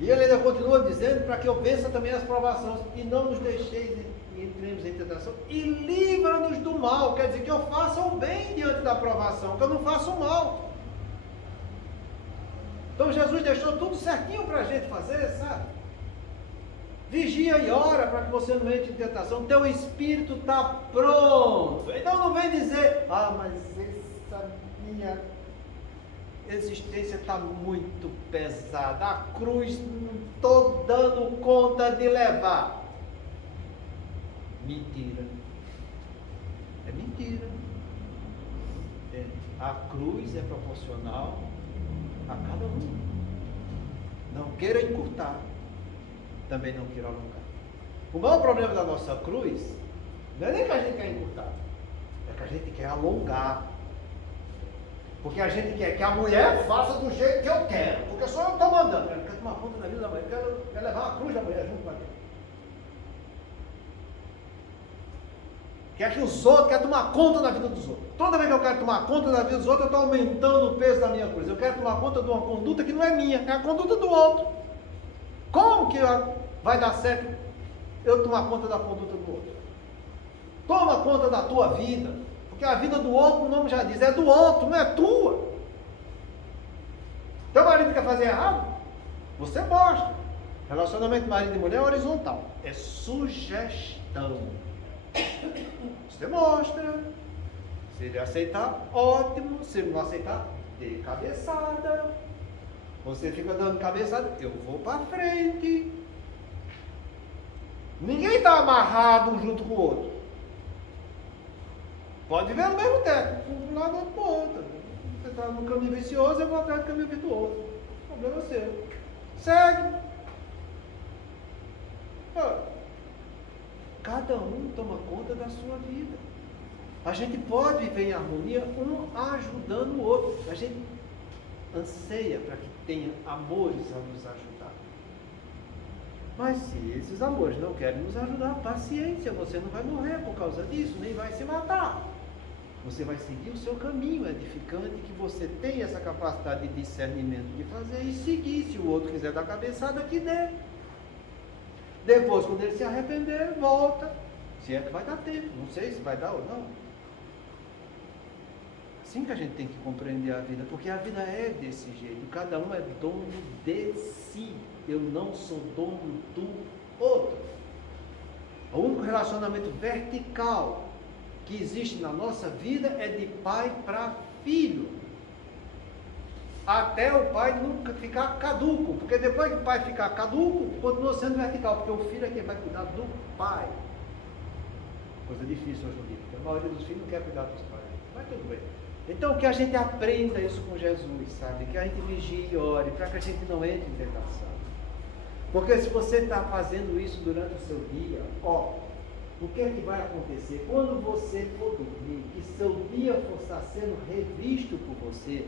E ele ainda continua dizendo para que eu vença também as provações, e não nos deixeis e entremos em tentação, e livra-nos do mal, quer dizer que eu faça o bem diante da provação, que eu não faça o mal. Então Jesus deixou tudo certinho para a gente fazer, sabe? Vigia e ora para que você não entre em tentação. Teu espírito está pronto. Então não vem dizer, mas essa minha existência está muito pesada. A cruz não estou dando conta de levar. Mentira. É mentira. Entende? A cruz é proporcional a cada um. Não queira encurtar. Também não queira alongar. O maior problema da nossa cruz não é nem que a gente quer encurtar, é que a gente quer alongar. Porque a gente quer que a mulher faça do jeito que eu quero, porque só eu estou mandando. Eu quero tomar conta da vida da mulher, eu quero levar a cruz da mulher junto com a gente. Quer que os outros, quer tomar conta da vida dos outros. Toda vez que eu quero tomar conta da vida dos outros, eu estou aumentando o peso da minha cruz. Eu quero tomar conta de uma conduta que não é minha, é a conduta do outro. Como que vai dar certo eu tomar conta da conduta do outro? Toma conta da tua vida, porque a vida do outro, o nome já diz, é do outro, não é tua. Teu marido quer fazer errado? Você mostra. Relacionamento marido e mulher é horizontal, é sugestão. Você mostra. Se ele aceitar, ótimo. Se ele não aceitar, dê cabeçada. Você fica dando cabeçada, eu vou para frente. Ninguém está amarrado um junto com o outro. Pode viver no mesmo teto, um lado outro para o outro. Você está no caminho vicioso, eu vou atrás do caminho virtuoso. O problema é seu. Segue. Cada um toma conta da sua vida. A gente pode viver em harmonia, um ajudando o outro. A gente anseia para que tenha amores a nos ajudar. Mas se esses amores não querem nos ajudar, paciência, você não vai morrer por causa disso, nem vai se matar. Você vai seguir o seu caminho edificante, que você tem essa capacidade de discernimento de fazer e seguir. Se o outro quiser dar cabeçada, que dê. Depois, quando ele se arrepender, volta. Se é que vai dar tempo, não sei se vai dar ou não. Assim que a gente tem que compreender a vida, porque a vida é desse jeito, cada um é dono de si, eu não sou dono do outro. O único relacionamento vertical que existe na nossa vida é de pai para filho, até o pai nunca ficar caduco, porque depois que o pai ficar caduco, continua sendo vertical, porque o filho é quem vai cuidar do pai. Coisa difícil hoje em dia, porque a maioria dos filhos não quer cuidar dos pais, mas tudo bem. Então que a gente aprenda isso com Jesus, sabe? Que a gente vigie e ore, para que a gente não entre em tentação. Porque se você está fazendo isso durante o seu dia, o que é que vai acontecer? Quando você for dormir, que seu dia for estar sendo revisto por você,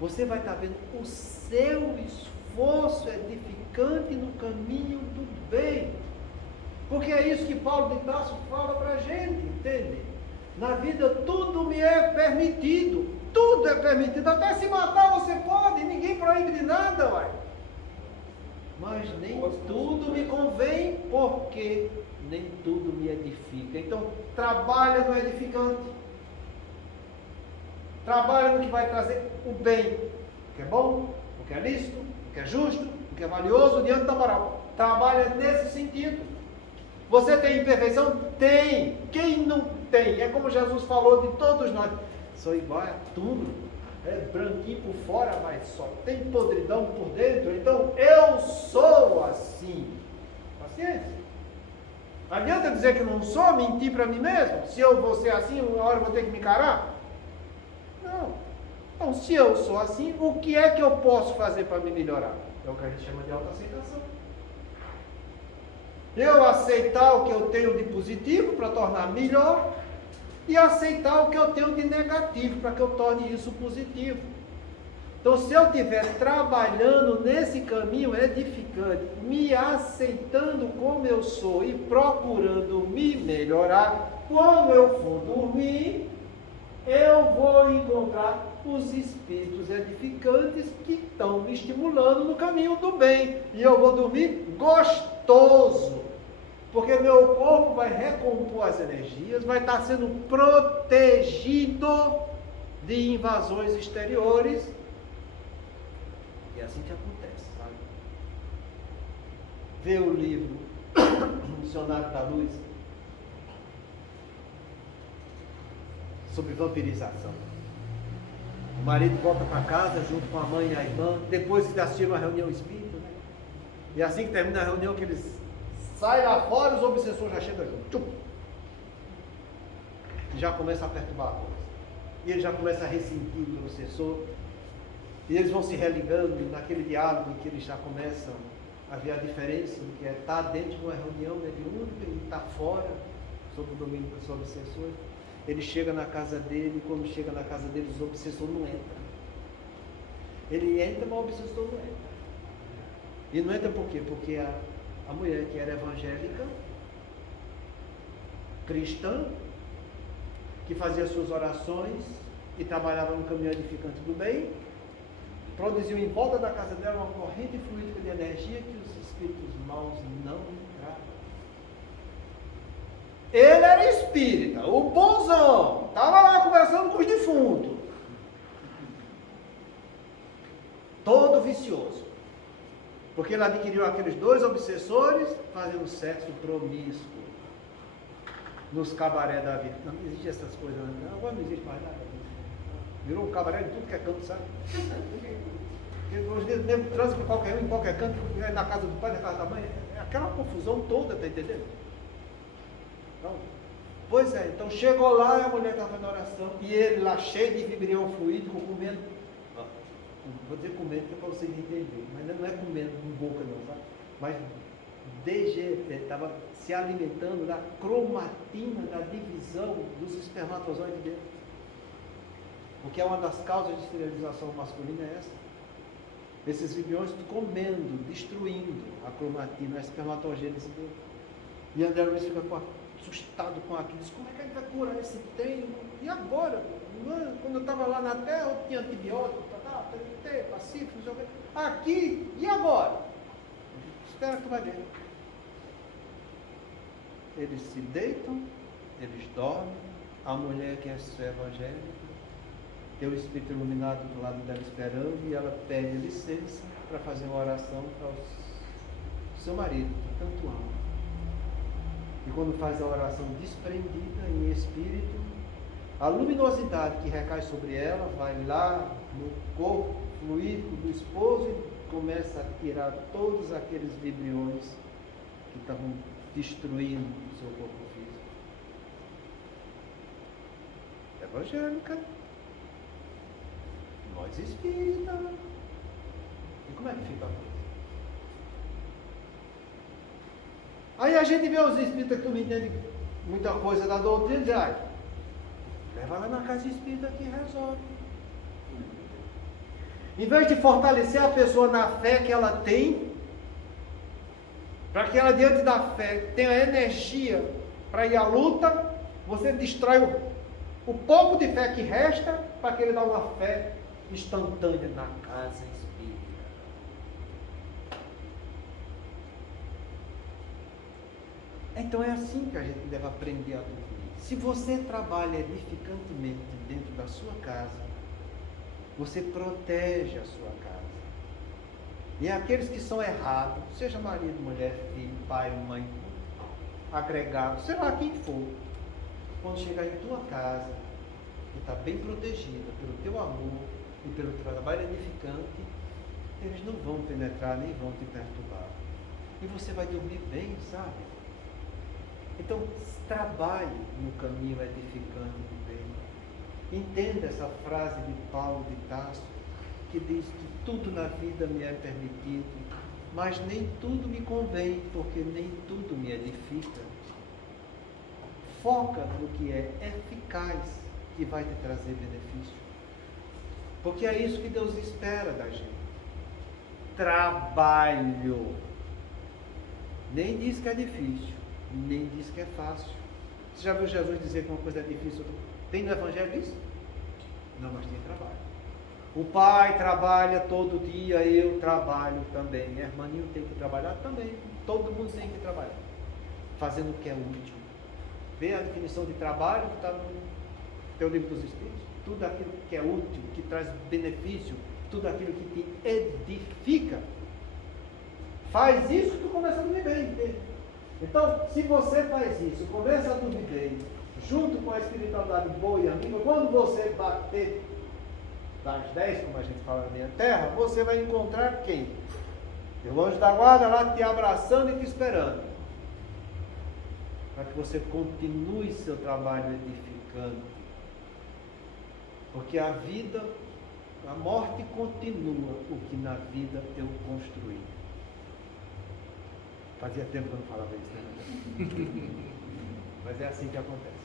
você vai estar vendo o seu esforço edificante no caminho do bem. Porque é isso que Paulo de Tarso fala para a gente, entende? Na vida tudo me é permitido, tudo é permitido, até se matar você pode, ninguém proíbe de nada, uai. Mas nem tudo me convém, porque nem tudo me edifica. Então, trabalha no edificante. Trabalha no que vai trazer o bem. O que é bom, o que é lícito, o que é justo, o que é valioso diante da moral. Trabalha nesse sentido. Você tem imperfeição? Tem. Quem não tem? É como Jesus falou de todos nós. Sou igual a túmulo. É branquinho por fora, mas só tem podridão por dentro. Então eu sou assim. Paciência. Adianta dizer que não sou, mentir para mim mesmo? Se eu vou ser assim, uma hora eu vou ter que me encarar? Não. Então, se eu sou assim, o que é que eu posso fazer para me melhorar? É o que a gente chama de autoaceitação. Eu aceitar o que eu tenho de positivo para tornar melhor e aceitar o que eu tenho de negativo para que eu torne isso positivo. Então, se eu estiver trabalhando nesse caminho edificante, me aceitando como eu sou e procurando me melhorar, quando eu for dormir, eu vou encontrar os espíritos edificantes que estão me estimulando no caminho do bem. E eu vou dormir gostoso, porque meu corpo vai recompor as energias, vai estar sendo protegido de invasões exteriores. E é assim que acontece, sabe? Vê o livro Missionário da Luz sobre vampirização. O marido volta para casa junto com a mãe e a irmã, depois que assistiram a reunião espírita, né? E assim que termina a reunião, que eles saem lá fora, os obsessores já chegam junto. Tchum! E já começa a perturbar a coisa. E ele já começa a ressentir o obsessor. E eles vão se religando naquele diálogo em que eles já começam a ver a diferença do que é estar dentro de uma reunião mediúnica e estar fora, sob o domínio dos obsessores. Ele chega na casa dele, e quando chega na casa dele, os obsessores não entram. Ele entra, mas o obsessor não entra. E não entra por quê? Porque a mulher que era evangélica, cristã, que fazia suas orações e trabalhava no caminho edificante do bem, produziu em volta da casa dela uma corrente fluídica de energia que os espíritos maus não entravam. Ele era espírita, o bonzão, estava lá conversando com os defuntos. Todo vicioso. Porque ele adquiriu aqueles dois obsessores fazendo sexo promíscuo nos cabaré da vida. Não existe essas coisas, não. Agora não existe mais nada. Virou um cabaré de tudo que é canto, sabe? Os negros transam com qualquer um, em qualquer canto, na casa do pai, na casa da mãe. É aquela confusão toda, tá entendendo? Então, pois é, então chegou lá e a mulher estava fazendo oração, e ele lá cheio de vibrião fluídico, comendo. Vou dizer comendo, que é para vocês entenderem, mas não é comendo com boca não, sabe? Mas estava se alimentando da cromatina, da divisão dos espermatozoides dele. Porque é uma das causas de esterilização masculina é essa. Esses vibriões comendo, destruindo a cromatina, a espermatogênese dele. E André Luiz fica assustado com aquilo. Diz, como é que a gente vai curar esse treino? E agora? Quando eu estava lá na Terra, eu tinha antibiótico, pacífico, não sei o quê. Aqui, e agora? Espera que tu vai ver. Eles se deitam, eles dormem, a mulher que é evangélica, tem o Espírito iluminado do lado dela esperando, e ela pede licença para fazer uma oração para o seu marido, que tanto ama. E quando faz a oração desprendida em espírito, a luminosidade que recai sobre ela vai lá no corpo fluídico do esposo e começa a tirar todos aqueles vibriões que estavam destruindo o seu corpo físico. Evangélica, nós espírita. E como é que fica a coisa? Aí a gente vê os espíritas que não entendem muita coisa da doutrina e diz, leva lá na casa espírita que resolve. Em vez de fortalecer a pessoa na fé que ela tem, para que ela diante da fé tenha energia para ir à luta, você destrói o pouco de fé que resta para que ele dê uma fé instantânea na casa espírita. Então é assim que a gente deve aprender a dormir. Se você trabalha edificantemente dentro da sua casa, você protege a sua casa. E aqueles que são errados, seja marido, mulher, filho, pai, mãe, agregado, sei lá quem for, quando chegar em tua casa, que está bem protegida pelo teu amor e pelo teu trabalho edificante, eles não vão penetrar nem vão te perturbar. E você vai dormir bem, sabe? Então, trabalhe no caminho edificante do bem. Entenda essa frase de Paulo de Tarso, que diz que tudo na vida me é permitido, mas nem tudo me convém, porque nem tudo me edifica. Foca no que é eficaz, que vai te trazer benefício. Porque é isso que Deus espera da gente. Trabalho. Nem diz que é difícil, nem diz que é fácil. Você já viu Jesus dizer que uma coisa é difícil? Tem no Evangelho isso? Não, mas tem trabalho. O pai trabalha todo dia, eu trabalho também. Minha irmãinha tem que trabalhar também. Todo mundo tem que trabalhar. Fazendo o que é útil. Vê a definição de trabalho que está no teu livro dos Espíritos. Tudo aquilo que é útil, que traz benefício, tudo aquilo que te edifica. Faz isso que tu começa a dormir bem. Então, se você faz isso, começa a dormir bem, junto com a espiritualidade boa e amiga, quando você bater das 10, como a gente fala na minha terra, você vai encontrar quem? O anjo da guarda lá te abraçando e te esperando. Para que você continue seu trabalho edificante. Porque a vida, a morte continua o que na vida eu construí. Fazia tempo que eu não falava isso, né? Mas é assim que acontece.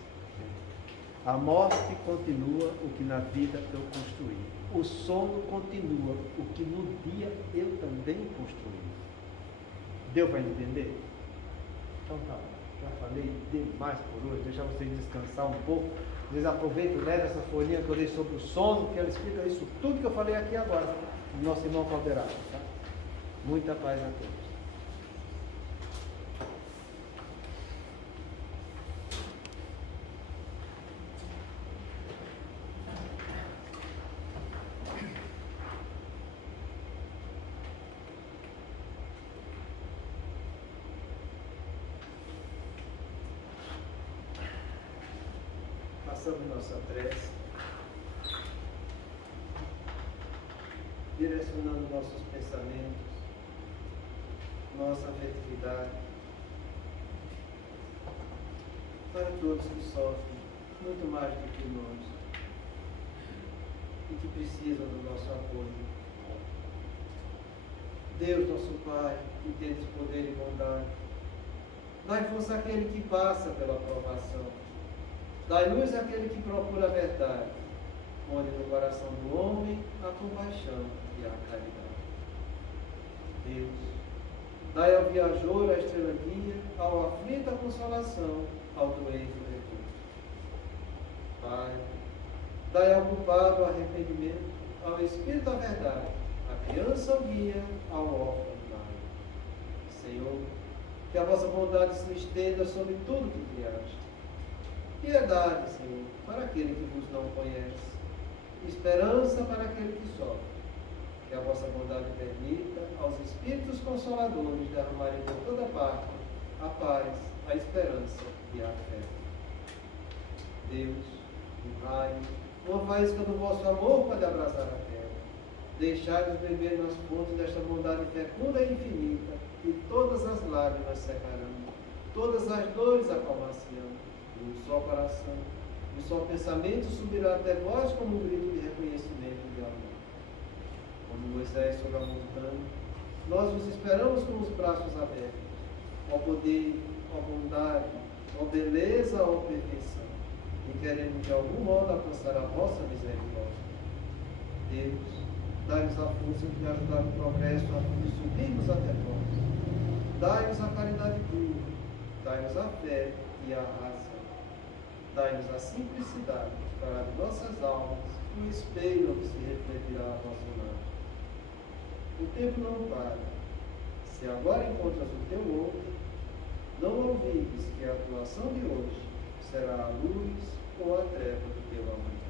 A morte continua o que na vida eu construí. O sono continua o que no dia eu também construí. Deu para entender? Então tá, já falei demais por hoje, deixar vocês descansar um pouco. Vocês aproveitem e levem essa folhinha que eu dei sobre o sono, que ela explica isso tudo que eu falei aqui agora. Nosso irmão Calderado, tá? Muita paz a todos. Passamos nossa prece, direcionando nossos pensamentos, nossa afetividade para todos que sofrem muito mais do que nós e que precisam do nosso apoio. Deus, nosso Pai, que tens poder e bondade, dai força àquele que passa pela provação. Dai luz àquele que procura a verdade, onde no coração do homem a compaixão e a caridade. Deus, dai ao viajor a estrela guia, ao aflito a consolação, ao doente o recurso. Pai, dai ao culpado o arrependimento, ao espírito a verdade, à criança o guia, ao órfão o lar. Senhor, que a vossa bondade se estenda sobre tudo que criaste. Piedade, Senhor, para aquele que vos não conhece, esperança para aquele que sofre. Que a vossa bondade permita aos Espíritos Consoladores derramarem por toda parte a paz, a esperança e a fé. Deus, um raio, uma faísca do vosso amor pode abrasar a terra. Deixai-nos beber nas fontes desta bondade fecunda e infinita, e todas as lágrimas secarão, todas as dores acalmar-se-ão. Um só coração, um só pensamento subirá até vós como um grito de reconhecimento e de amor. Como Moisés sobre a montanha, nós vos esperamos com os braços abertos, ó poder, ó bondade, ó beleza, ó perfeição, e queremos de algum modo alcançar a vossa misericórdia. Deus, Dai-nos a força de ajudar no progresso a fim de subirmos até vós. Dai-nos a caridade pura, dai-nos a fé e a razão. Dai-nos a simplicidade para de nossas almas um espelho onde se refletirá a vossa imagem. O tempo não para. Se agora encontras o teu outro, não ouvides que a tua ação de hoje será a luz ou a treva do teu amor.